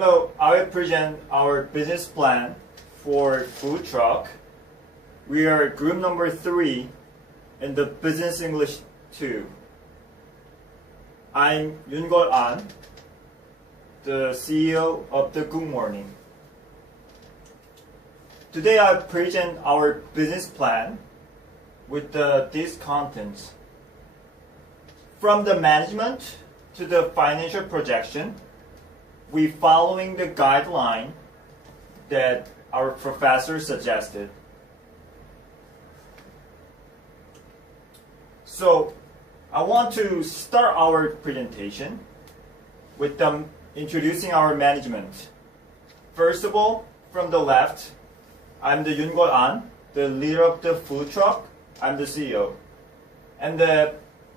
Hello, I will present our business plan for food truck. We are group number 3 in the Business English 2. I'm An, the CEO of the Good Morning. Today I present our business plan with these contents. From the management to the financial projection, we following the guideline that our professor suggested. So I want to start our presentation with them introducing our management. First of all, from the left, I'm the An, the leader of the food truck. I'm the CEO. And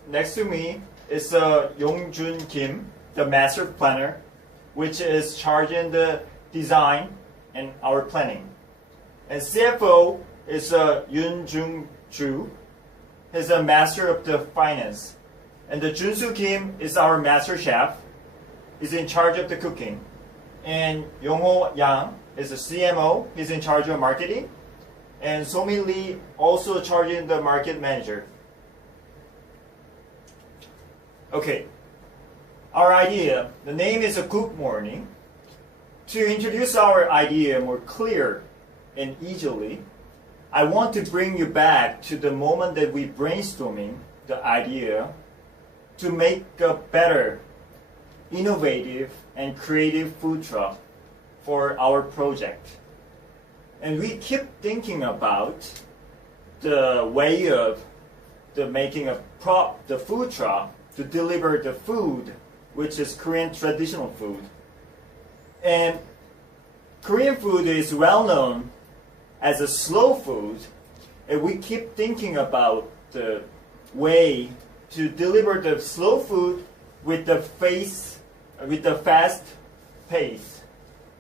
next to me is Yongjun Kim, the master planner, which is charged in the design and our planning. And CFO is Yoon Jung Ju. He's a master of the finance. And the Junsu Kim is our master chef. He's in charge of the cooking. And Yongho Yang is a CMO. He's in charge of marketing. And Somi Lee also charging the market manager. Okay. Our idea, the name is a Good Morning. To introduce our idea more clear and easily, I want to bring you back to the moment that we brainstorming the idea to make a better, innovative, and creative food truck for our project. And we keep thinking about the way of making the food truck to deliver the food, which is Korean traditional food. And Korean food is well known as a slow food, and we keep thinking about the way to deliver the slow food with the fast pace.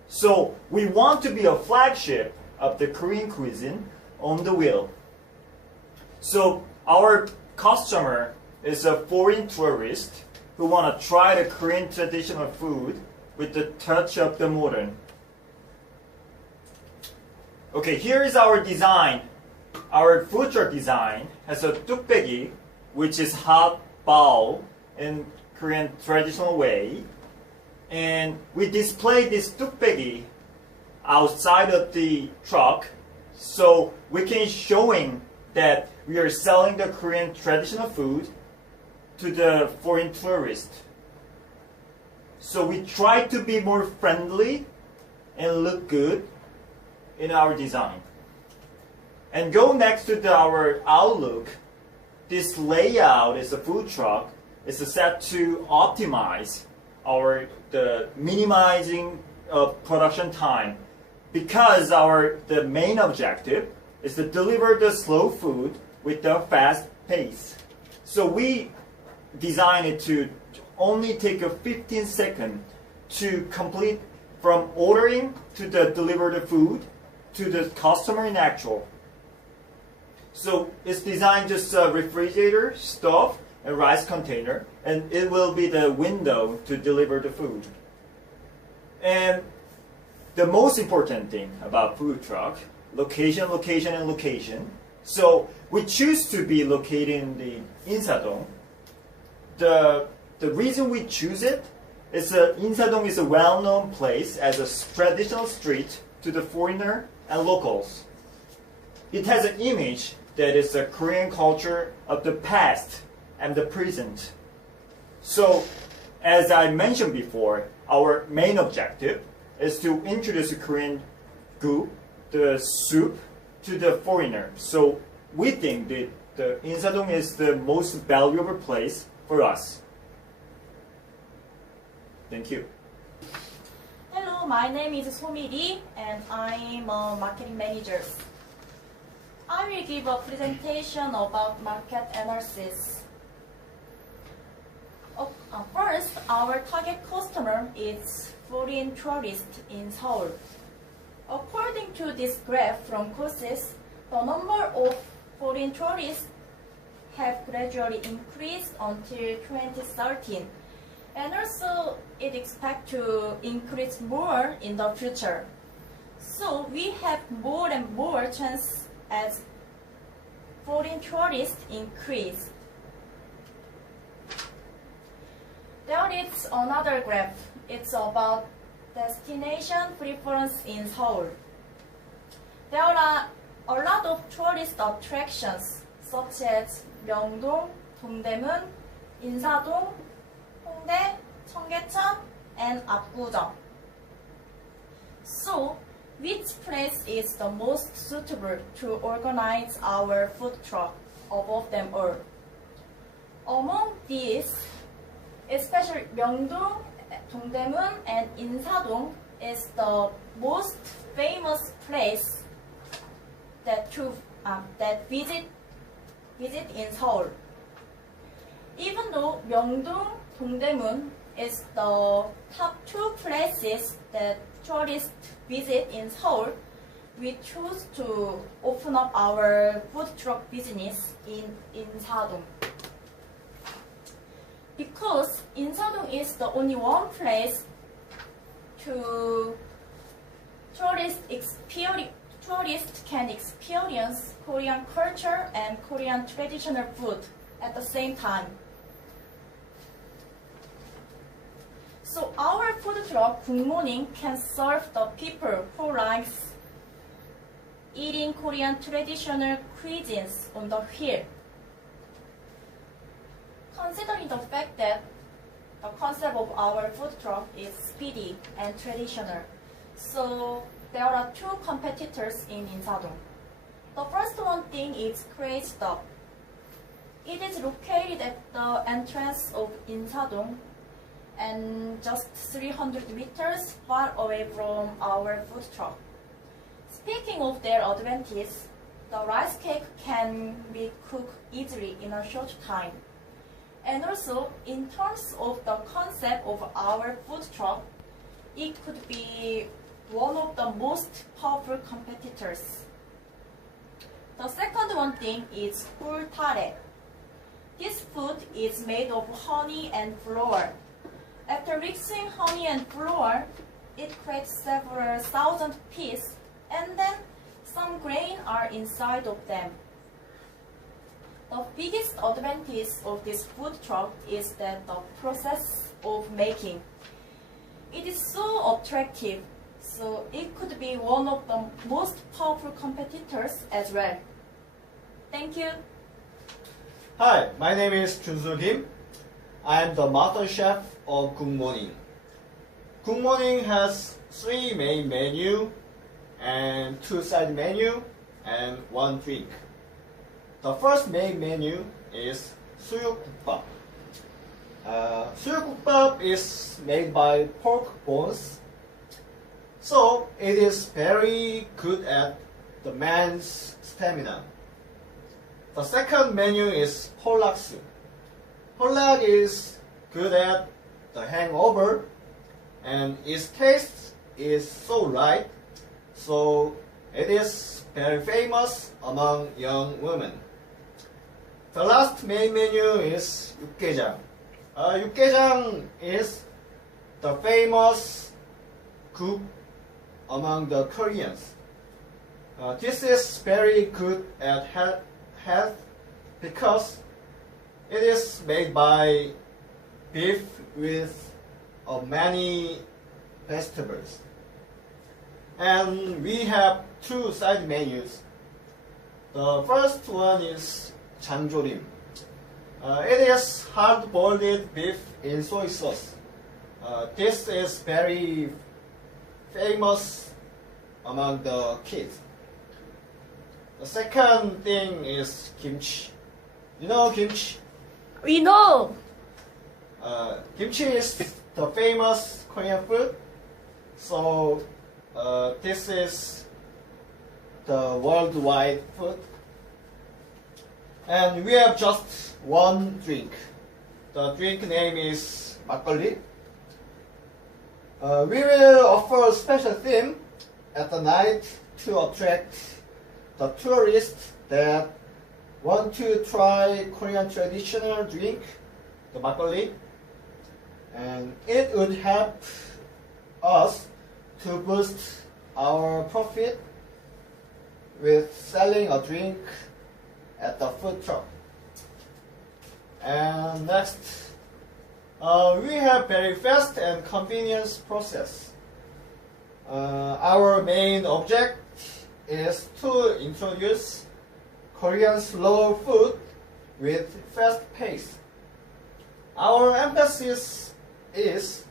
So we want to be a flagship of the Korean cuisine on the wheel. So our customer is a foreign tourist who want to try the Korean traditional food with the touch of the modern. Okay, here is our design. Our food truck design has a tukbaegi, which is hot bowl in Korean traditional way. And we display this tukbaegi outside of the truck, so we can showing that we are selling the Korean traditional food to the foreign tourist. So we try to be more friendly and look good in our design. And go next to our outlook. This layout is a food truck. It's set to optimize the minimizing of production time, because the main objective is to deliver the slow food with a fast pace. So we designed it to only take a 15 seconds to complete from ordering to deliver the food to the customer in actual. So it's designed just a refrigerator, stove, and rice container, and it will be the window to deliver the food. And the most important thing about food truck, location, location, and location. So we choose to be located in the Insadong. The reason we choose it is Insadong is a well-known place as a traditional street to the foreigner and locals. It has an image that is the Korean culture of the past and the present. So, as I mentioned before, our main objective is to introduce Korean gook, the soup, to the foreigner. So we think that the Insadong is the most valuable place for us. Thank you. Hello, my name is Somi Lee, and I'm a marketing manager. I will give a presentation about market analysis. First, our target customer is foreign tourists in Seoul. According to this graph from courses, the number of foreign tourists have gradually increased until 2013. And also, it expects to increase more in the future. So we have more and more chance as foreign tourists increase. There is another graph. It's about destination preference in Seoul. There are a lot of tourist attractions such as 명동, 동대문, 인사동, 홍대, 청계천, and 압구정. So, which place is the most suitable to organize our food truck above them all? Among these, especially 명동, 동대문, and 인사동 is the most famous place that visit in Seoul. Even though 명동, 동대문 is the top 2 places that tourists visit in Seoul, we choose to open up our food truck business in Insadong. Because Insadong is the only one place to tourists can experience Korean culture and Korean traditional food at the same time. So our food truck, Good Morning, can serve the people who likes eating Korean traditional cuisines on the hill. Considering the fact that the concept of our food truck is speedy and traditional, so there are 2 competitors in Insadong. The first one thing is Crazy Stop. It is located at the entrance of Insadong and just 300 meters far away from our food truck. Speaking of their advantage, the rice cake can be cooked easily in a short time. And also, in terms of the concept of our food truck, it could be one of the most powerful competitors. The second one thing is 꿀타래. This food is made of honey and flour. After mixing honey and flour, it creates several thousand pieces, and then some grain are inside of them. The biggest advantage of this food truck is that the process of making. It is so attractive, so it could be one of the most powerful competitors as well. Thank you. Hi, my name is Junsu Kim. I am the master chef of Good Morning. Good Morning has 3 main menu and 2 side menu and 1 drink. The first main menu is 수육국밥. 수육국밥 is made by pork bones, so it is very good at the man's stamina. The second menu is 홀락수. 홀락 is good at the hangover, and its taste is so light, so it is very famous among young women. The last main menu is 육개장. 육개장 is the famous Gook among the Koreans. This is very good at health because it is made by beef with many vegetables. And we have 2 side menus. The first one is 장조림. It is hard-boiled beef in soy sauce. This is very famous among the kids. The second thing is kimchi. You know kimchi? We know. Kimchi is the famous Korean food. So this is the worldwide food. And we have just 1 drink. The drink name is 막걸리. We will offer a special theme at the night to attract the tourists that want to try Korean traditional drink, the 막걸리. and it would help us to boost our profit with selling a drink at the food truck. And next, we have very fast and convenience process. Our main object is to introduce Korean slow food with fast pace. Our emphasis is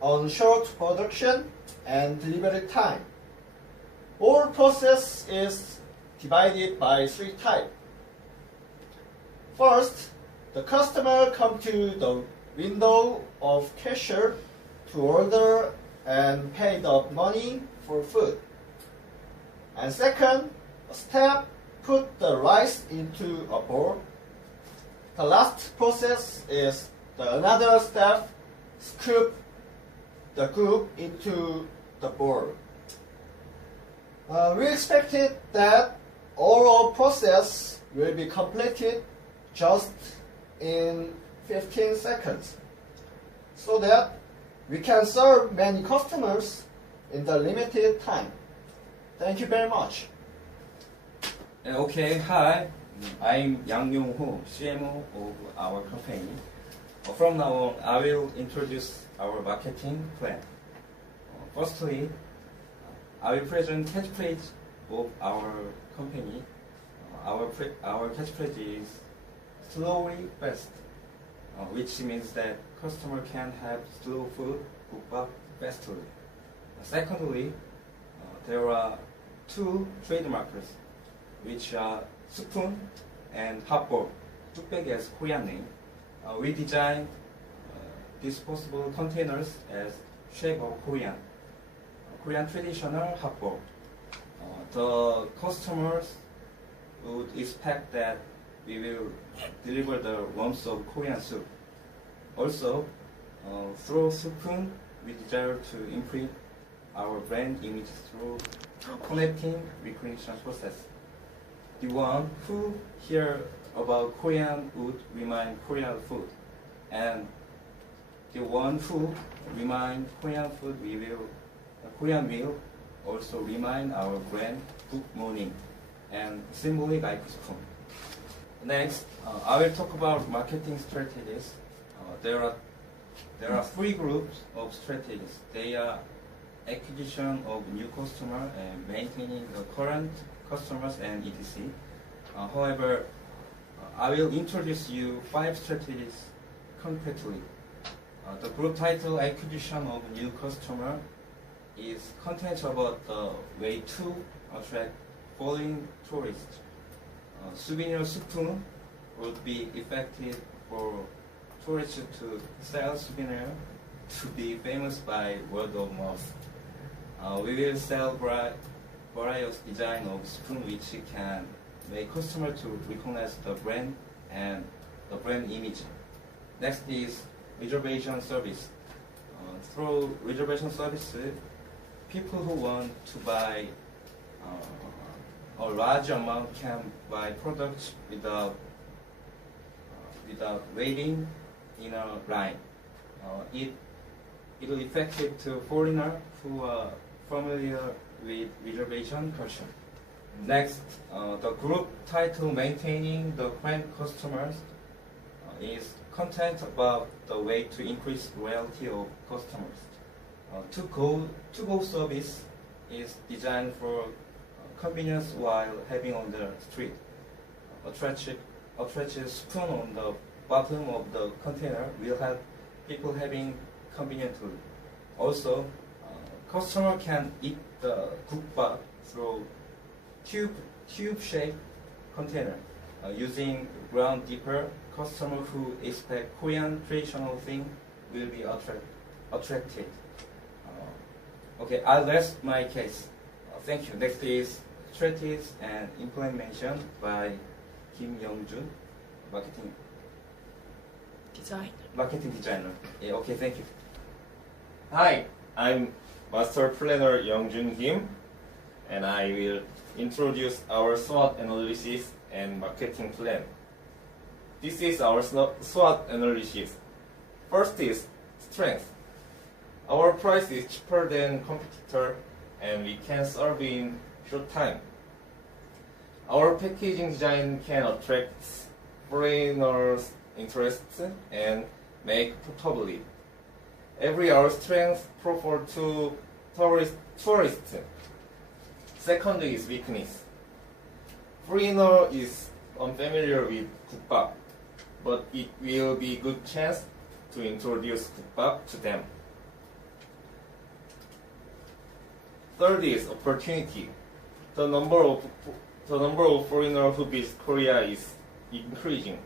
on short production and delivery time. All process is divided by 3 types. First, the customer comes to the window of cashier to order and pay the money for food. And second, a staff put the rice into a bowl. The last process is another staff scoop the gook into the bowl. We expected that all process will be completed just in 15 seconds, so that we can serve many customers in the limited time. Thank you very much. Okay, hi. I'm Yang Yong-ho, CMO of our company. From now on, I will introduce our marketing plan. Firstly, I will present catchphrase of our company. Our catchphrase is slowly fast, which means that customer can have slow food cooked fastly. Secondly, there are 2 trademarks, which are spoon and hot bowl. 뚝배기 as Korean name. We design disposable containers as shape of Korean traditional hot bowl. The customers would expect that we will deliver the warmth of Korean soup. Also, through spoon, we desire to imprint our brand image through connecting recognition process. The one who hear about Korean would remind Korean food, and the one who remind Korean food Korean meal also remind our brand Good Morning and symbolic like spoon. Next, I will talk about marketing strategies. There are 3 groups of strategies. They are acquisition of new customer and maintaining the current customers and etc. However, I will introduce you 5 strategies concretely. The group title acquisition of new customer is content about the way to attract foreign tourists. Souvenir spoon would be effective for tourists to sell souvenir to be famous by word of mouth. We will sell various design of spoon which can make customer to recognize the brand and the brand image. Next is reservation service. Through reservation service, people who want to buy a large amount can buy products without waiting in a line. It is effective to foreigners who are familiar with reservation culture. Next, the group title maintaining the current customers is content about the way to increase loyalty of customers. To-go service is designed for convenience while having on the street. Attractive spoon on the bottom of the container will help people having conveniently. Also, customer can eat the gukbap through tube-shaped container. Using ground dipper, customer who expect Korean traditional thing will be attracted. Okay, I'll rest my case. Thank you. Next is strategies and implementation by Kim Young-jun, marketing designer. Yeah, okay, thank you. Hi, I'm Master Planner Young-jun Kim, and I will introduce our SWOT analysis and marketing plan. This is our SWOT analysis. First is strength. Our price is cheaper than competitor and we can serve in short time. Our packaging design can attract foreigners' interest and make portability. Every our strength profile to tourists. Second is weakness. Foreigner is unfamiliar with 국밥, but it will be good chance to introduce 국밥 to them. Third is opportunity. The number of foreigners who visit Korea is increasing.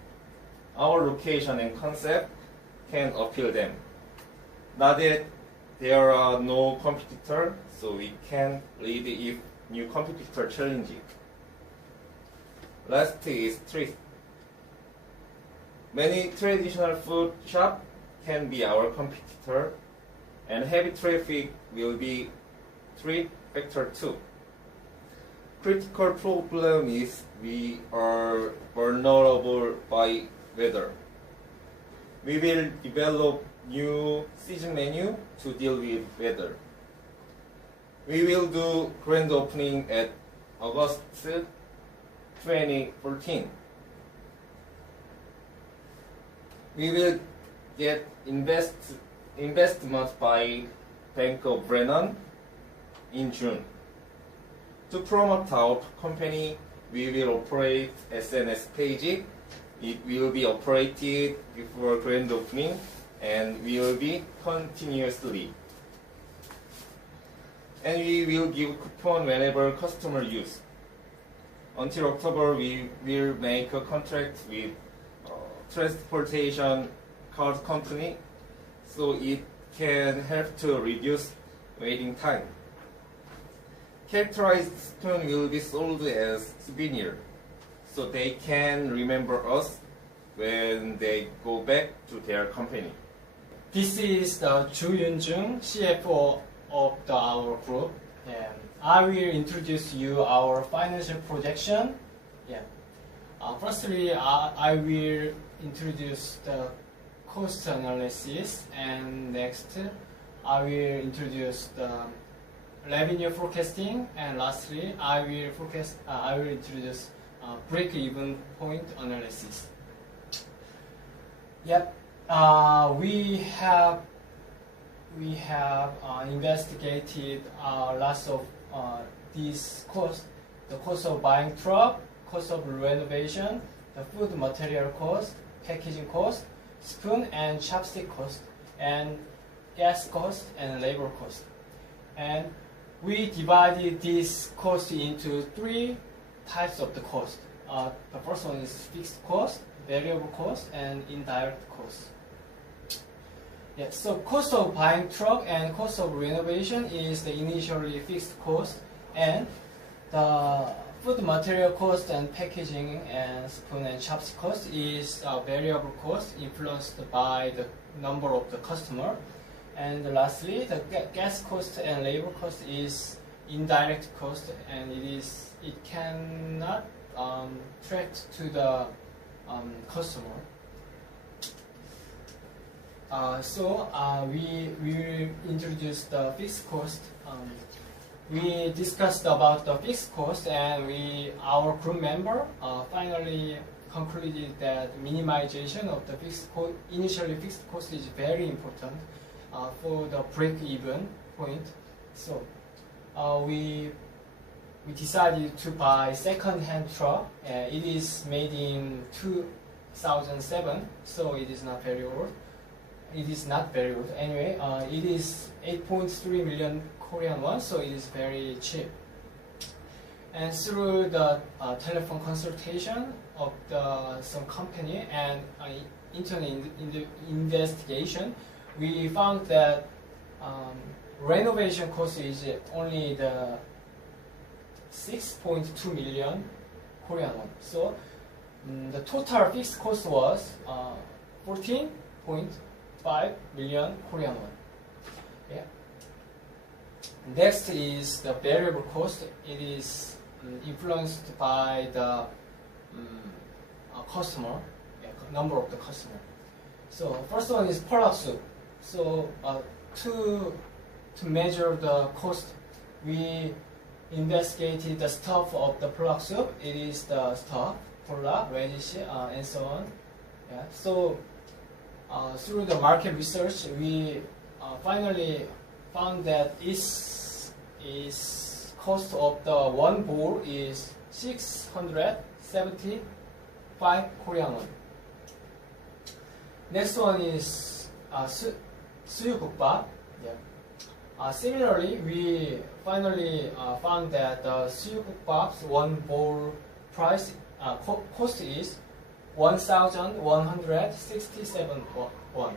Our location and concept can appeal them. Now that there are no competitor, so we can lead if new competitor challenge it. Last is thrift. Many traditional food shop can be our competitor, and heavy traffic will be thrift factor too. Critical problem is we are vulnerable by weather. We will develop new season menu to deal with weather. We will do grand opening at August 2014. We will get investment by Bank of Brennan in June. To promote our company, we will operate SNS page. It will be operated before grand opening and will be continuously. And we will give coupon whenever customer use. Until October, we will make a contract with transportation card company, so it can help to reduce waiting time. Characterized spoon will be sold as souvenir, so they can remember us when they go back to their company. This is the Ju Yun-jung, CFO of our group, and I will introduce you our financial projection. Firstly, I will introduce the cost analysis, and next I will introduce the revenue forecasting, and lastly I will introduce break-even point analysis. We have investigated lots of these costs: the cost of buying truck, cost of renovation, the food material cost, packaging cost, spoon and chopstick cost, and gas cost and labor cost. And we divided this cost into three types of the cost. The first one is fixed cost, variable cost, and indirect cost. So cost of buying truck and cost of renovation is the initially fixed cost, and the food material cost and packaging and spoon and chopstick cost is variable cost influenced by the number of the customer. And lastly, the gas cost and labor cost is indirect cost, and it cannot track to the customer. We will introduce the fixed cost. We discussed about the fixed cost, and our group member finally concluded that minimization of the initially fixed cost is very important for the break-even point. So we decided to buy second-hand truck. It is made in 2007, so it is not very old. Anyway, it is 8.3 million Korean won, so it is very cheap. And through the telephone consultation of some company and internet investigation, we found that renovation cost is only the 6.2 million Korean won. So the total fixed cost was 14.5 million Korean won. Next is the variable cost. It is influenced by the customer, number of the customer. So first one is product soup. So to measure the cost, we investigated the stuff of the product soup. It is the stuff, product, radish, and so on. Yeah. So through the market research, we finally found that its cost of the one bowl is 675 Korean won. Next one is suyukbap. Yeah. Similarly, we finally found that the suyukbap's one bowl price cost is 1,167 won.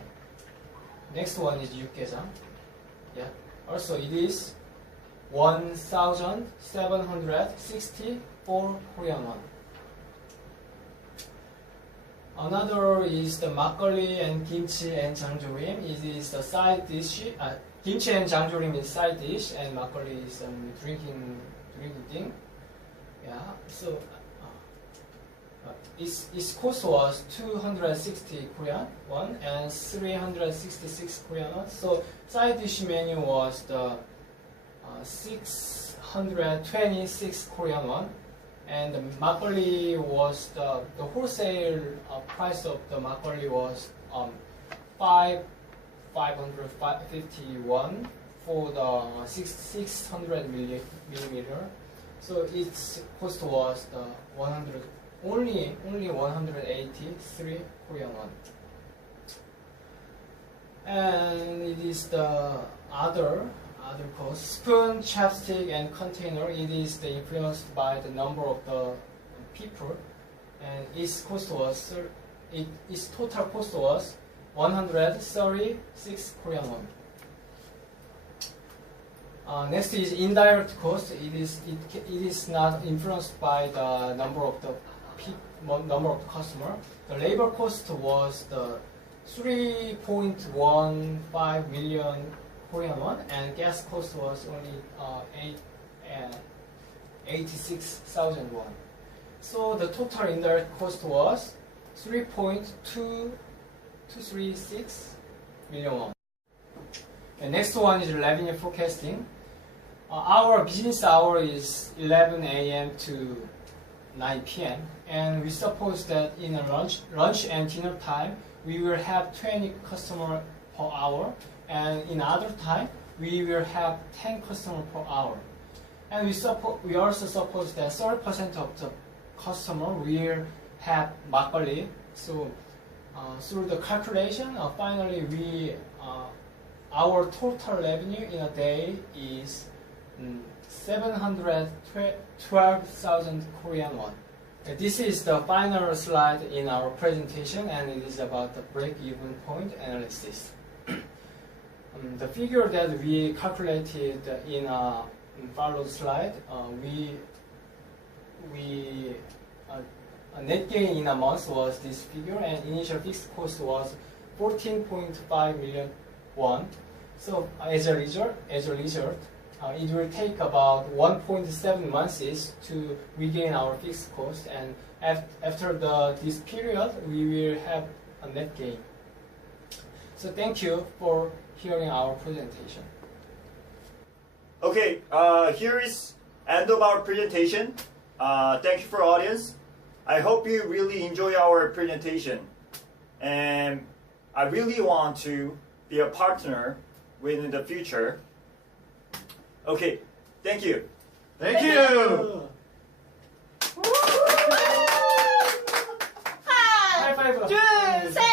Next one is 육개장. Yeah. Also, it is 1,764 Korean won. Another is the makgeolli and kimchi and jangjorim. It is the side dish. Kimchi and jangjorim is side dish, and makgeolli is drinking thing. Yeah. So its cost was 260 Korean won and 366 Korean won. So side dish menu was the 626 Korean won, and the makgeolli was the wholesale price of the makgeolli was 551 for the 600 millimeter. So its cost was the only 183 Korean won. And it is the other cost. Spoon, chopstick, and container. It is influenced by the number of the people, and its total cost was 136 Korean won. Next is indirect cost. It is not influenced by the number of the customer. The labor cost was the 3.15 million Korean won, and gas cost was only 86,000 won. So the total indirect cost was 3.236 million won. The next one is revenue forecasting. Our business hour is 11 a.m. to 9 p.m. and we suppose that in a lunch and dinner time we will have 20 customers per hour, and in other time we will have 10 customers per hour. And we also suppose that 30% of the customer will have makgeolli. So through the calculation, finally our total revenue in a day is 712,000 Korean won. This is the final slide in our presentation, and it is about the break-even point analysis. The figure that we calculated in a followed slide, a net gain in a month was this figure, and initial fixed cost was 14.5 million won. So as a result, it will take about 1.7 months to regain our fixed cost, and after this period, we will have a net gain. So thank you for hearing our presentation. Okay, here is end of our presentation. Thank you for audience. I hope you really enjoy our presentation, and I really want to be a partner within the future. Okay, thank you. Thank you. High five. 둘, 셋.